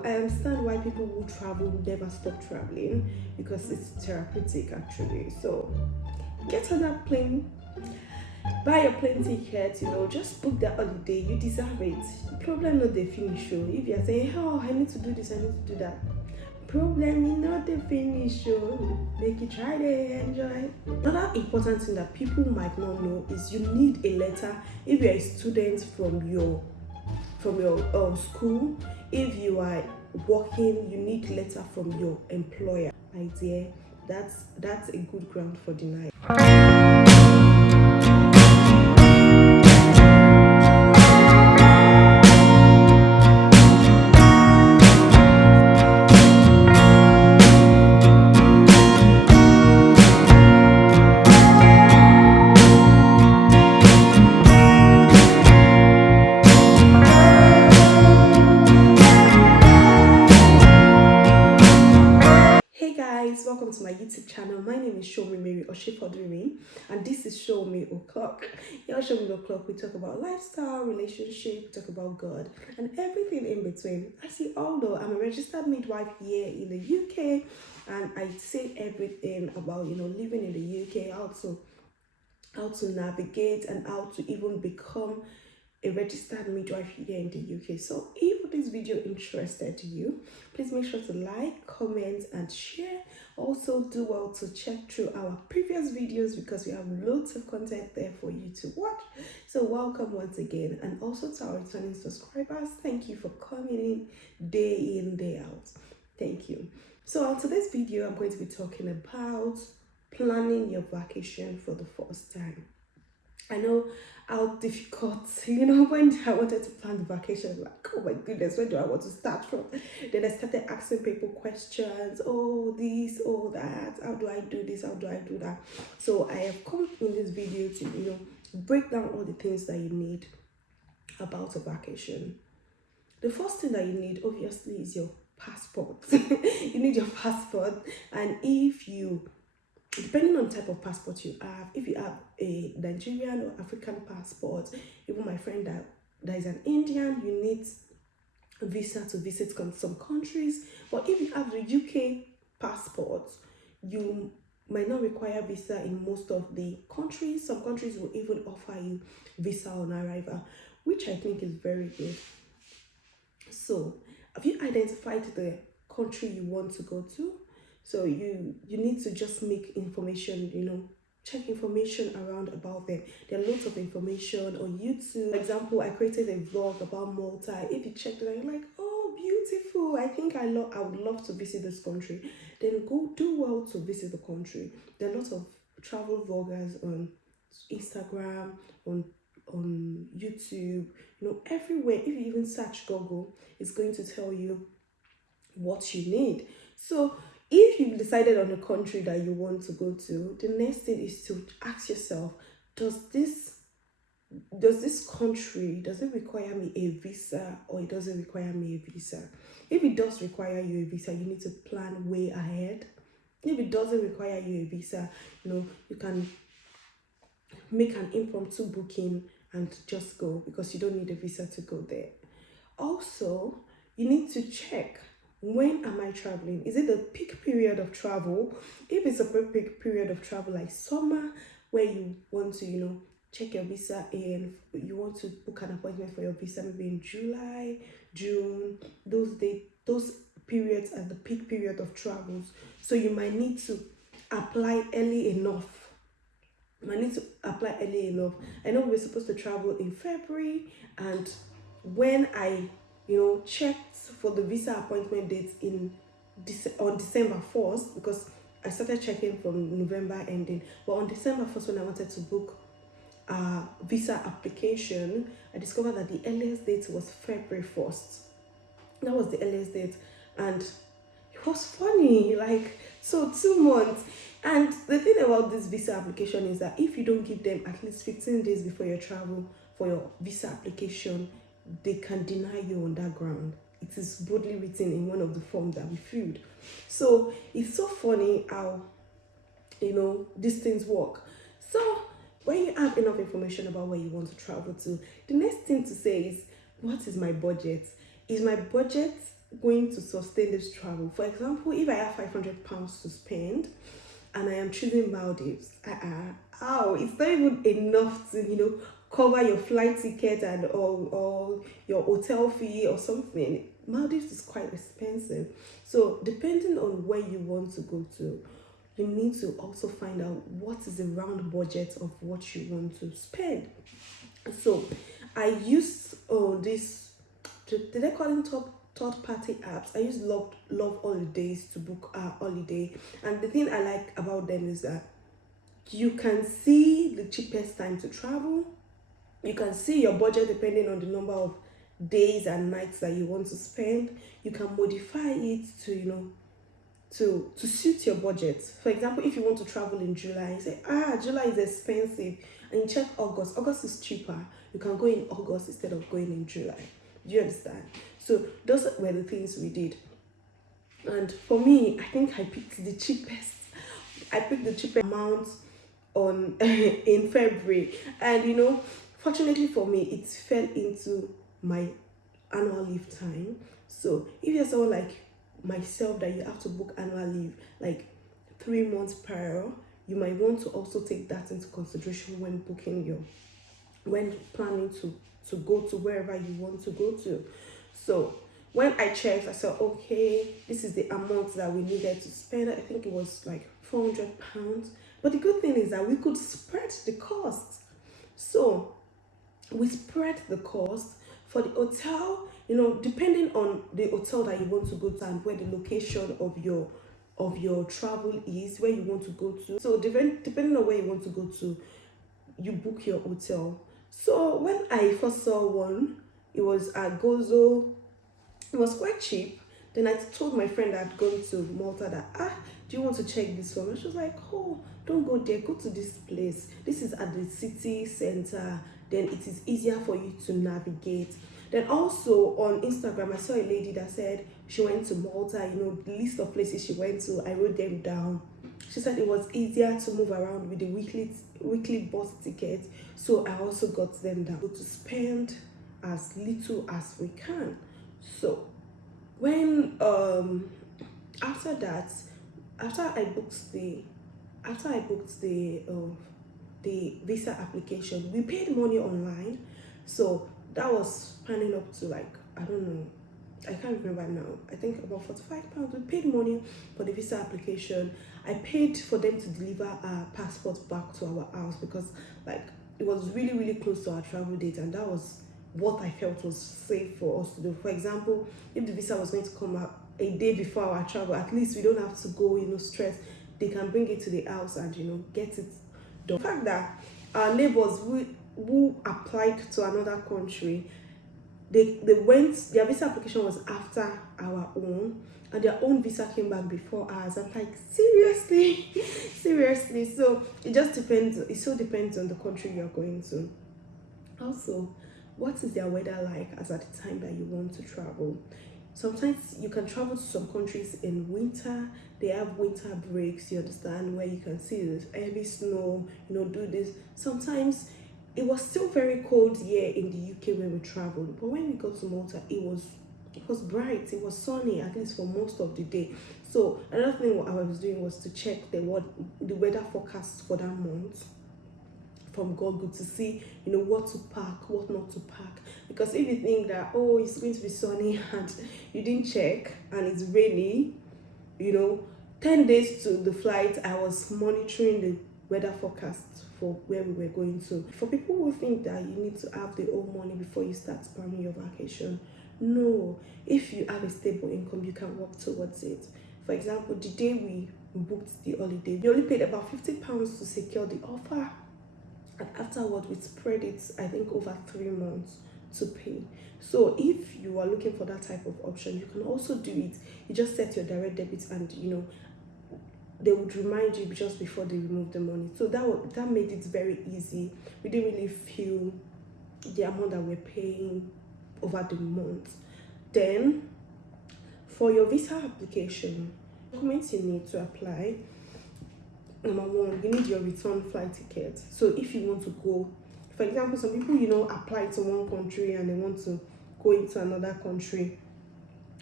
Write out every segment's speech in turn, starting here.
I understand why people who travel never stop traveling, because it's therapeutic actually. So get on that plane, buy your plane ticket, just book that holiday. You deserve it. Problem not the finish show. If you're saying, oh, I need to do this, I need to do that. Problem is not the finish show. Make it try to enjoy. Another important thing that people might not know is you need a letter if you're a student from your school. If you are working, you need letter from your employer. Idea, that's a good ground for denial. Hey guys, welcome to my YouTube channel. My name is Show Me Mary Oshifodunmi, and this is Show Me O'Clock. Here, Show Me O'Clock, we talk about lifestyle, relationship, we talk about God, and everything in between. As you all know, I'm a registered midwife here in the UK, and I say everything about living in the UK, how to navigate, and how to even become a registered midwife here in the UK. So if this video interested you, please make sure to like, comment and share. Also do well to check through our previous videos because we have loads of content there for you to watch. So welcome once again, and also to our returning subscribers, thank you for coming in, day out. Thank you. So on today's video, I'm going to be talking about planning your vacation for the first time. I know how difficult, when I wanted to plan the vacation, like, oh my goodness, where do I want to start from? Then I started asking people questions, oh this, oh that, how do I do this, how do I do that? So I have come in this video to, break down all the things that you need about a vacation. The first thing that you need, obviously, is your passport. You need your passport, and depending on the type of passport you have, if you have a Nigerian or African passport, even my friend that is an Indian, you need a visa to visit some countries. But if you have the UK passport, you might not require visa in most of the countries. Some countries will even offer you visa on arrival, which I think is very good. So have you identified the country you want to go to? So you need to just make information, check information around about them. There are lots of information on YouTube. For example, I created a vlog about Malta. If you check it, you're like, oh, beautiful. I think I would love to visit this country. Then do well to visit the country. There are lots of travel vloggers on Instagram, on YouTube, everywhere. If you even search Google, it's going to tell you what you need. So if you've decided on a country that you want to go to, the next thing is to ask yourself, does this country, does it require me a visa, or it doesn't require me a visa? If it does require you a visa, you need to plan way ahead. If it doesn't require you a visa, you can make an impromptu booking and just go, because you don't need a visa to go there. Also, you need to check, when am I traveling? Is it the peak period of travel? If it's a peak period of travel like summer, where you want to, check your visa in, you want to book an appointment for your visa maybe in July, June, those periods are the peak period of travels. So you might need to apply early enough. I know we're supposed to travel in February, and when I checked for the visa appointment dates on December 1st, because I started checking from November ending, but on December 1st, when I wanted to book a visa application, I discovered that the earliest date was February 1st. That was the earliest date, and it was funny, so 2 months. And the thing about this visa application is that if you don't give them at least 15 days before your travel for your visa application, they can deny you on that ground. It is boldly written in one of the forms that we filled. So it's so funny how these things work. So when you have enough information about where you want to travel to, the next thing to say is, what is my budget? Is my budget going to sustain this travel. For example, if I have £500 to spend and I am choosing Maldives, it's not even enough to, cover your flight ticket and or your hotel fee or something. Maldives is quite expensive. So depending on where you want to go to, you need to also find out what is the round budget of what you want to spend. So I used this, did I call them third party apps? I use Love Holidays to book a holiday, and the thing I like about them is that you can see the cheapest time to travel. You can see your budget depending on the number of days and nights that you want to spend. You can modify it to to suit your budget. For example, if you want to travel in July, you say, July is expensive, and you check August. August is cheaper. You can go in August instead of going in July. Do you understand? So those were the things we did. And for me, I think I picked the cheapest. I picked the cheapest amount on in February, and fortunately for me, it fell into my annual leave time. So if you're someone like myself that you have to book annual leave like 3 months prior, you might want to also take that into consideration when planning to go to wherever you want to go to. So when I checked, I said, okay, this is the amount that we needed to spend. I think it was like £400. But the good thing is that we could spread the cost. So we spread the cost for the hotel, depending on the hotel that you want to go to and where the location of your travel is, where you want to go to. So depending on where you want to go to, you book your hotel. So when I first saw one, it was at Gozo. It was quite cheap. Then I told my friend that I'd gone to Malta that, do you want to check this for me? She was like, oh, don't go there, go to this place. This is at the city center. Then it is easier for you to navigate. Then also on Instagram, I saw a lady that said she went to Malta, the list of places she went to, I wrote them down. She said it was easier to move around with the weekly bus ticket. So I also got them down to spend as little as we can. So when after I booked the visa application, we paid money online. So that was panning up to I don't know, I can't remember now. I think about £45. We paid money for the visa application. I paid for them to deliver our passport back to our house because it was really, really close to our travel date, and that was what I felt was safe for us to do. For example, if the visa was going to come out a day before our travel, at least we don't have to go, stress. They can bring it to the house and, get it done. The fact that our neighbors who applied to another country, they went, their visa application was after our own, and their own visa came back before ours. I'm like, seriously? Seriously? So it just depends. It so depends on the country you're going to. Also, what is their weather like as at the time that you want to travel? Sometimes you can travel to some countries in winter. They have winter breaks, you understand, where you can see this heavy snow, do this. Sometimes it was still very cold here in the UK when we traveled, but when we got to Malta, it was bright, it was sunny, at least for most of the day. So another thing what I was doing was to check the weather forecast for that month from Google to see what to pack, what not to pack. Because if you think that it's going to be sunny and you didn't check and it's rainy, 10 days to the flight, I was monitoring the weather forecast for where we were going to. For people who think that you need to have the whole money before you start planning your vacation, no. If you have a stable income, you can work towards it. For example, the day we booked the holiday, we only paid about £50 to secure the offer. And afterward, we spread it, I think, over 3 months to pay. So if you are looking for that type of option, you can also do it. You just set your direct debit and, they would remind you just before they remove the money. So that made it very easy. We didn't really feel the amount that we're paying over the month. Then, for your visa application, documents you need to apply. Number one, you need your return flight ticket. So if you want to go, for example, some people, apply to one country and they want to go into another country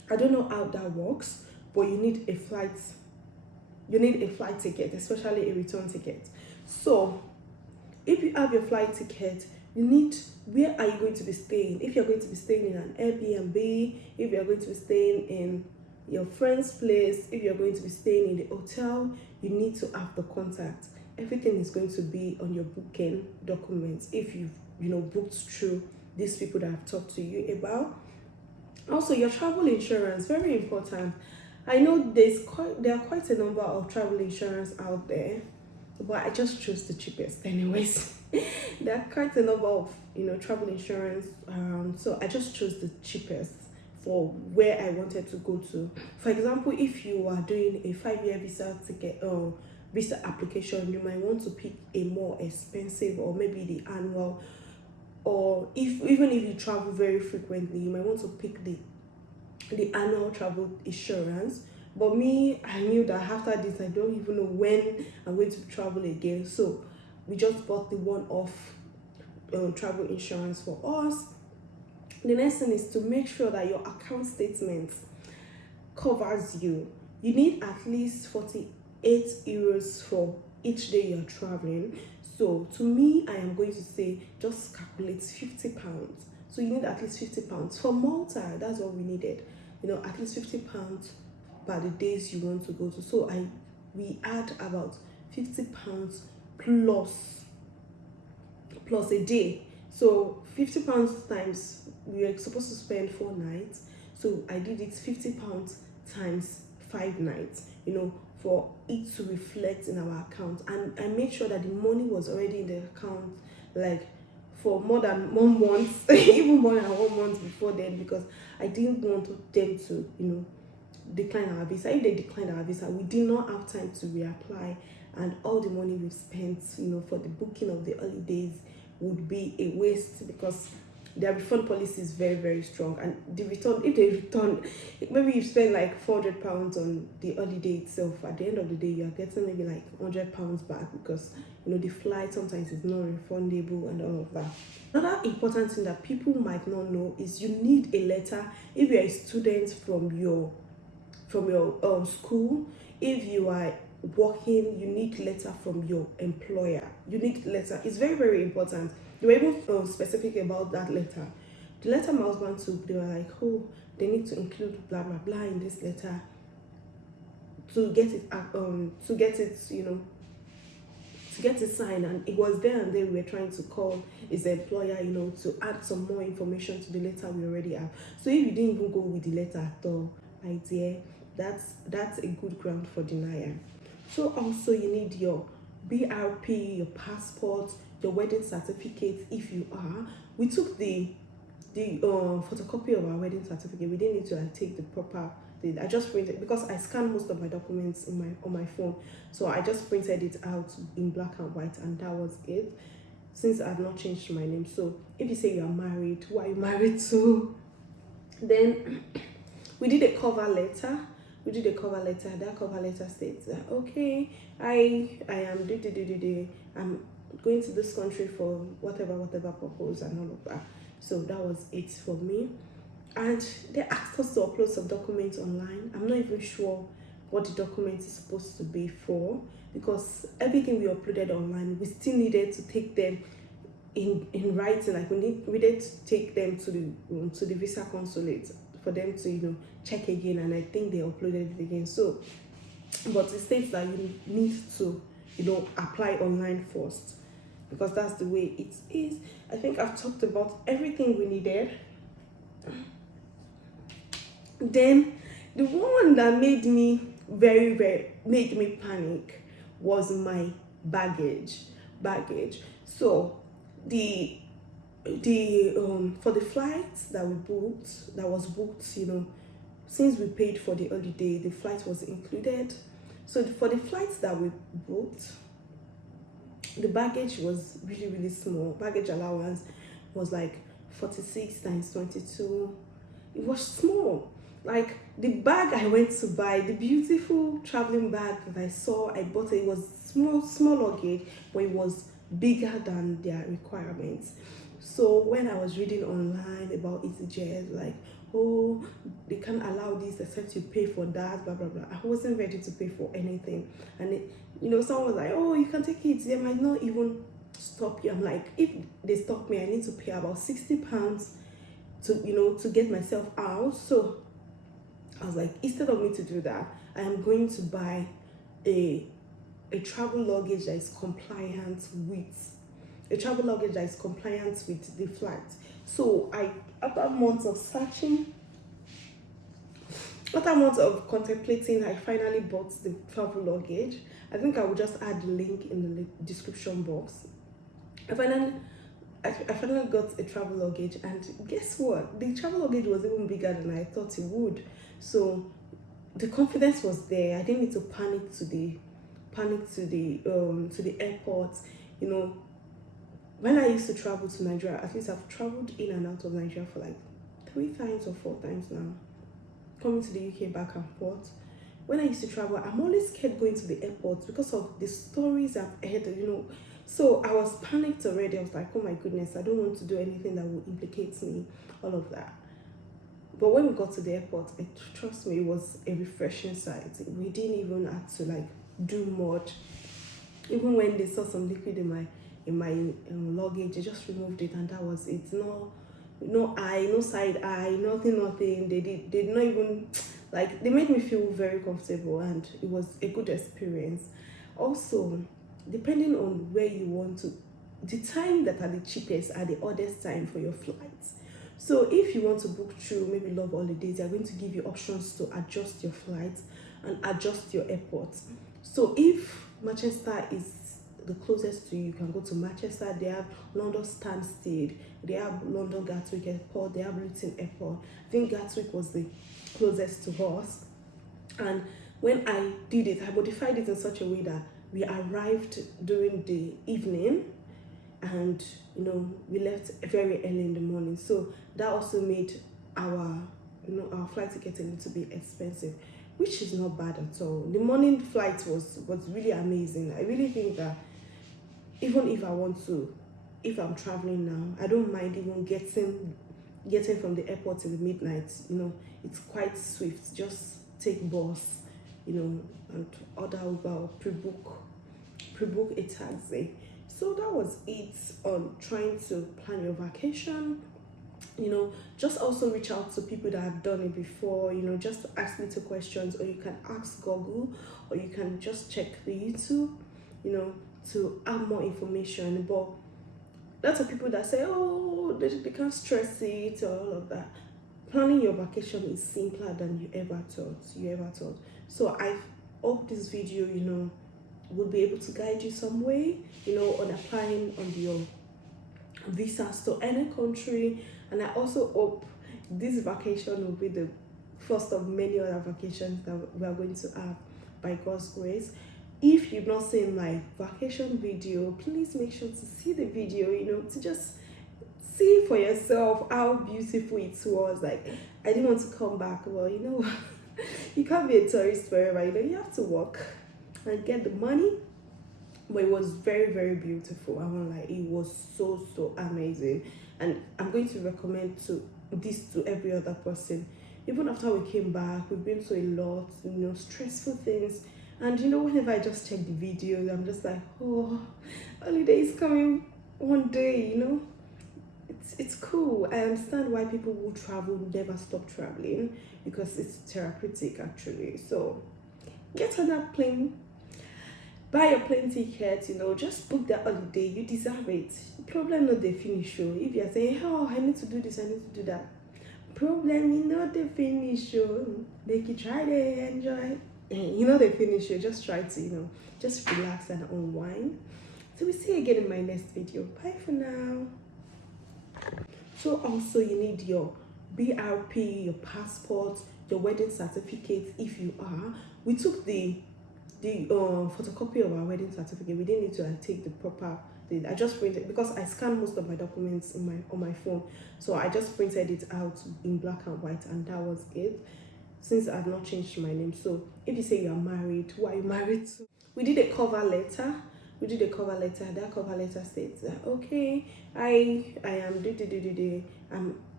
I don't know how that works, but you need a flight. You need a flight ticket, especially a return ticket. So if you have your flight ticket, you need, where are you going to be staying? If you're going to be staying in an Airbnb, if you're going to be staying in your friend's place, if you're going to be staying in the hotel, you need to have the contact. Everything is going to be on your booking documents if you've booked through these people that I've talked to you about. Also, your travel insurance, very important. I know there are quite a number of travel insurance out there, but I just chose the cheapest anyways. There are quite a number of travel insurance, so I just chose the cheapest for where I wanted to go to. For example, if you are doing a 5-year visa ticket or visa application, you might want to pick a more expensive, or maybe the annual, or even if you travel very frequently, you might want to pick the annual travel insurance. But me, I knew that after this, I don't even know when I'm going to travel again, so we just bought the one-off travel insurance for us. The next thing is to make sure that your account statement covers you. You need at least 48 euros for each day you're traveling. So to me, I am going to say just calculate 50 pounds. So you need at least 50 pounds. For Malta, that's what we needed. At least 50 pounds per the days you want to go to. So we add about 50 pounds plus a day. So 50 pounds times, we are supposed to spend 4 nights. So I did it 50 pounds times 5 nights, for it to reflect in our account. And I made sure that the money was already in the account, like for more than 1 month, even more than 1 month before then, because I didn't want them to, decline our visa. If they declined our visa, we did not have time to reapply, and all the money we've spent, for the booking of the holidays would be a waste, because their refund policy is very, very strong. And the return, if they return, maybe you spend like 400 pounds on the holiday itself, at the end of the day you are getting maybe like 100 pounds back, because the flight sometimes is not refundable and all of that. Another important thing that people might not know is you need a letter if you're a student from your school. If you are working, you need letter from your employer. You need letter. It's very, very important. They were even specific about that letter. The letter my husband took, they were like, oh, they need to include blah blah blah in this letter to get it to get it signed. And it was there and then we were trying to call his employer, to add some more information to the letter we already have. So if you didn't even go with the letter at all, my dear, that's a good ground for denial. So also you need your BRP, your passport, your wedding certificate if you are. We took the photocopy of our wedding certificate. We didn't need to take the proper thing. I just printed, because I scanned most of my documents on my phone, so I just printed it out in black and white, and that was it, since I've not changed my name. So if you say you are married, who are you married to? Then we did a cover letter. That cover letter states that, okay, I am I'm going to this country for whatever purpose and all of that. So that was it for me. And they asked us to upload some documents online. I'm not even sure what the document is supposed to be for, because everything we uploaded online, we still needed to take them in writing. Like we needed to take them to the visa consulate for them to check again, and I think they uploaded it again. So, but it states that you need to apply online first, because that's the way it is. I think I've talked about everything we needed. Then the one that made me panic was my baggage. So the for the flights that was booked, since we paid for the holiday, the flight was included. So for the flights that we booked, the baggage was really, really small. Baggage allowance was like 46 times 22. It was small. Like the bag I went to buy, the beautiful traveling bag that I bought it was small luggage, but it was bigger than their requirements. So when I was reading online about EasyJet, like, oh, they can't allow this except you pay for that, blah blah blah. I wasn't ready to pay for anything. And someone was like, oh, you can take it, they might not even stop you. I'm like, if they stop me, I need to pay about £60 to get myself out. So I was like, instead of me to do that, I am going to buy a travel luggage that is compliant with the flight. So after months of searching, after months of contemplating, I finally bought the travel luggage. I think I will just add the link in the description box. I finally got a travel luggage, and guess what? The travel luggage was even bigger than I thought it would. So the confidence was there. I didn't need to panic to the airport. When I used to travel to Nigeria, at least I've traveled in and out of Nigeria for like 3 times or 4 times now, coming to the UK back and forth. When I used to travel, I'm always scared going to the airport because of the stories I've heard, So I was panicked already. I was like, oh my goodness, I don't want to do anything that will implicate me, all of that. But when we got to the airport, trust me, it was a refreshing sight. We didn't even have to like do much. Even when they saw some liquid in my luggage, they just removed it, and that was it. No eye, no side eye, nothing. They did not even, like, they made me feel very comfortable, and it was a good experience. Also, depending on where you want to, the time that are the cheapest are the oddest time for your flights. So if you want to book through maybe Love Holidays, they're going to give you options to adjust your flights and adjust your airports. So if Manchester is the closest to you, you can go to Manchester. They have London Stansted, they have London Gatwick Airport, they have Luton Airport. I think Gatwick was the closest to us. And when I did it, I modified it in such a way that we arrived during the evening, and we left very early in the morning. So that also made our flight ticket a little bit expensive, which is not bad at all. The morning flight was really amazing. I really think that even if I'm traveling now, I don't mind even getting from the airport in the midnight. It's quite swift. Just take bus, and order Uber or pre-book a taxi. So that was it on trying to plan your vacation. Just also reach out to people that have done it before. Just ask little questions, or you can ask Google, or you can just check the YouTube, to have more information. But lots of people that say, oh, they can't stress it or all of that. Planning your vacation is simpler than you ever thought. So I hope this video, will be able to guide you some way, on applying on your visas to any country. And I also hope this vacation will be the first of many other vacations that we are going to have by God's grace. If you've not seen my vacation video, please make sure to see the video, to just see for yourself how beautiful it was. Like, I didn't want to come back. Well, you can't be a tourist forever. You have to work and get the money. But it was very, very beautiful. I won't lie, it was so amazing, and I'm going to recommend this to every other person. Even after we came back, we've been through a lot, stressful things, and whenever I just check the videos, I'm just like, oh, holiday is coming one day. It's cool. I understand why people who travel never stop traveling, because it's therapeutic actually. So get on that plane, buy your plane ticket, just book that holiday. You deserve it. Problem not the finish show. If you're saying, oh, I need to do this, I need to do that, problem not the finish show. Make you try to enjoy. The finish show. Just try to, just relax and unwind. So we see you again in my next video. Bye for now. So also you need your BRP, your passport, your wedding certificate if you are. We took the photocopy of our wedding certificate. We didn't need to take the proper thing. I just printed, because I scanned most of my documents on my phone, so I just printed it out in black and white, and that was it, since I've not changed my name. So if you say you are married, who are you married to? We did a cover letter. That cover letter states that, okay, I am I'm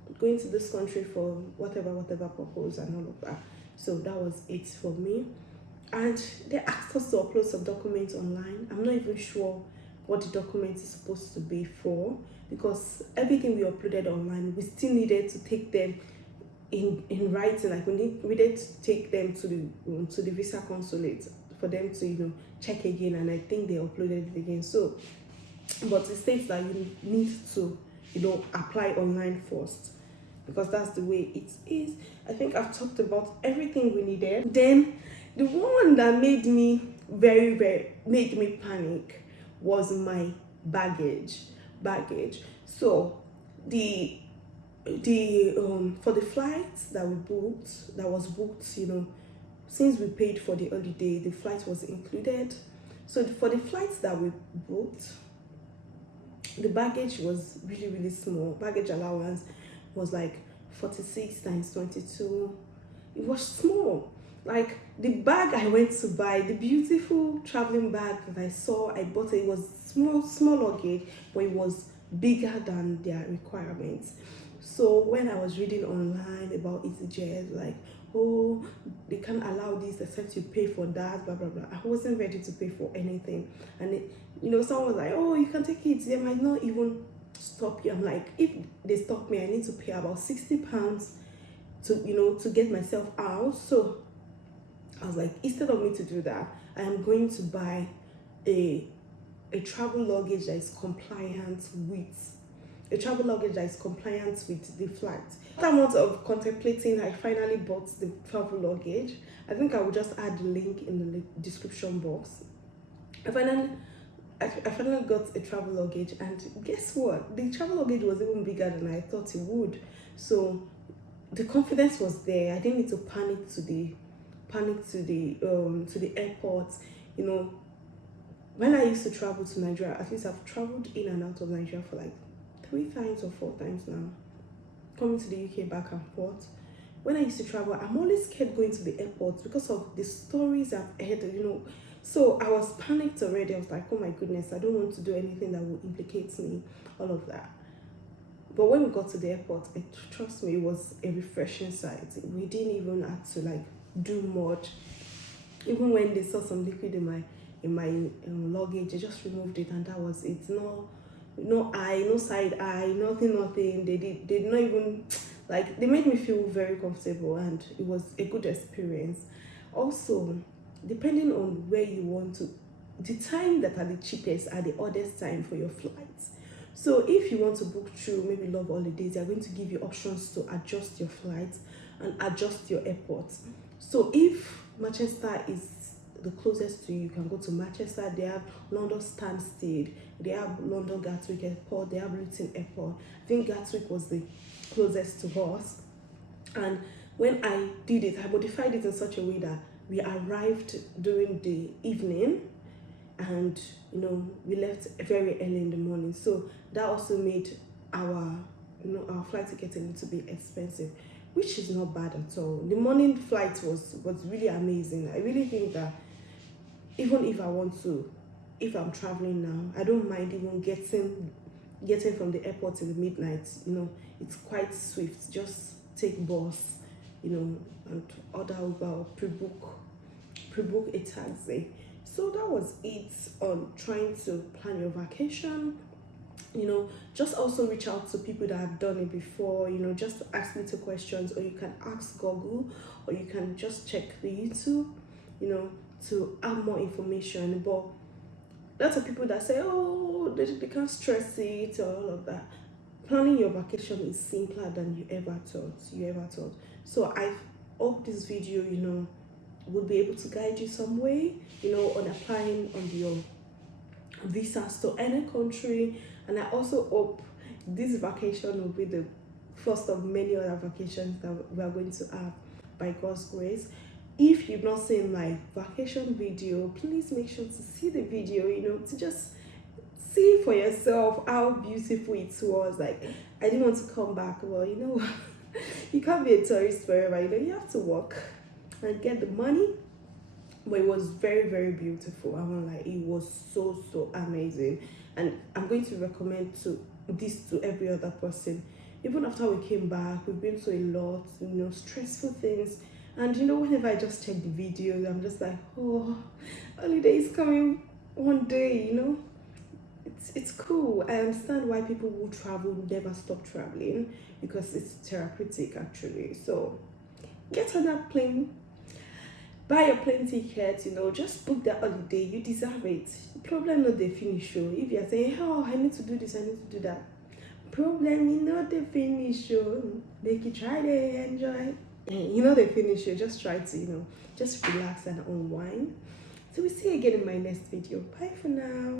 going to this country for whatever purpose and all of that. So that was it for me. And they asked us to upload some documents online. I'm not even sure what the document is supposed to be for, because everything we uploaded online, we still needed to take them in writing. Like we needed to take them to the visa consulate for them to check again, and I think they uploaded it again. So, but it states that you need to apply online first, because that's the way it is. I think I've talked about everything we needed. Then the one that made me made me panic was my baggage. So the for the flights that was booked, since we paid for the holiday, the flight was included. So for the flights that we booked, the baggage was really small. Baggage allowance was like 46 times 22. It was small. Like the bag I went to buy, the beautiful traveling bag that I bought it was small luggage, but it was bigger than their requirements. So when I was reading online about EasyJet, like, oh, they can't allow this except you pay for that, blah blah blah, I wasn't ready to pay for anything. And someone was like, oh, you can take it, they might not even stop you. I'm like, if they stop me, I need to pay about £60 to get myself out. So I was like, instead of me to do that, I am going to buy a travel luggage that is compliant with the flight. After months of contemplating, I finally bought the travel luggage. I think I will just add the link in the description box. I finally got a travel luggage, and guess what? The travel luggage was even bigger than I thought it would. So the confidence was there. I didn't need to panic to the airport. When I used to travel to Nigeria, at least I've traveled in and out of Nigeria for like 3 times or 4 times now, coming to the UK back and forth. When I used to travel, I'm always scared going to the airport because of the stories I've heard, So I was panicked already. I was like, oh my goodness, I don't want to do anything that will implicate me, all of that. But when we got to the airport, trust me, it was a refreshing sight. We didn't even have to like do much. Even when they saw some liquid in my luggage, they just removed it, and that was it. No eye, no side eye, nothing. They did not even, like, they made me feel very comfortable, and it was a good experience. Also, depending on where you want to, the time that are the cheapest are the oddest time for your flights. So if you want to book through maybe Love Holidays, they're going to give you options to adjust your flights and adjust your airports. So if Manchester is the closest to you, you can go to Manchester. They have London Stansted, they have London Gatwick Airport, they have Luton Airport. I think Gatwick was the closest to us. And when I did it, I modified it in such a way that we arrived during the evening, and we left very early in the morning. So that also made our flight ticket a little bit expensive, which is not bad at all. The morning flight was really amazing. I really think that even if I'm traveling now, I don't mind even getting from the airport in the midnight. It's quite swift. Just take bus, and order Uber or pre-book a taxi. So that was it on trying to plan your vacation. Just also reach out to people that have done it before, just ask little questions, or you can ask Google, or you can just check the YouTube, to have more information. But lots of people that say, oh, they can't stress it or all of that. Planning your vacation is simpler than you ever thought. So I hope this video, will be able to guide you some way, on applying on your visas to any country. And I also hope this vacation will be the first of many other vacations that we are going to have by God's grace. If you've not seen my vacation video, please make sure to see the video, to just see for yourself how beautiful it was. Like, I didn't want to come back. Well, you can't be a tourist forever. You have to work and get the money. But it was very, very beautiful. I won't lie, it was so amazing, and I'm going to recommend this to every other person. Even after we came back, we've been through a lot, stressful things. And whenever I just check the videos, I'm just like, oh, holiday is coming one day. It's cool. I understand why people who travel never stop traveling, because it's therapeutic actually. So get on that plane, buy your plane ticket, just book that holiday. You deserve it. Problem not the finish show. If you're saying, oh, I need to do this, I need to do that. Problem not the finish show. Make you try to enjoy. The finish show. Just try to, just relax and unwind. So we see you again in my next video. Bye for now.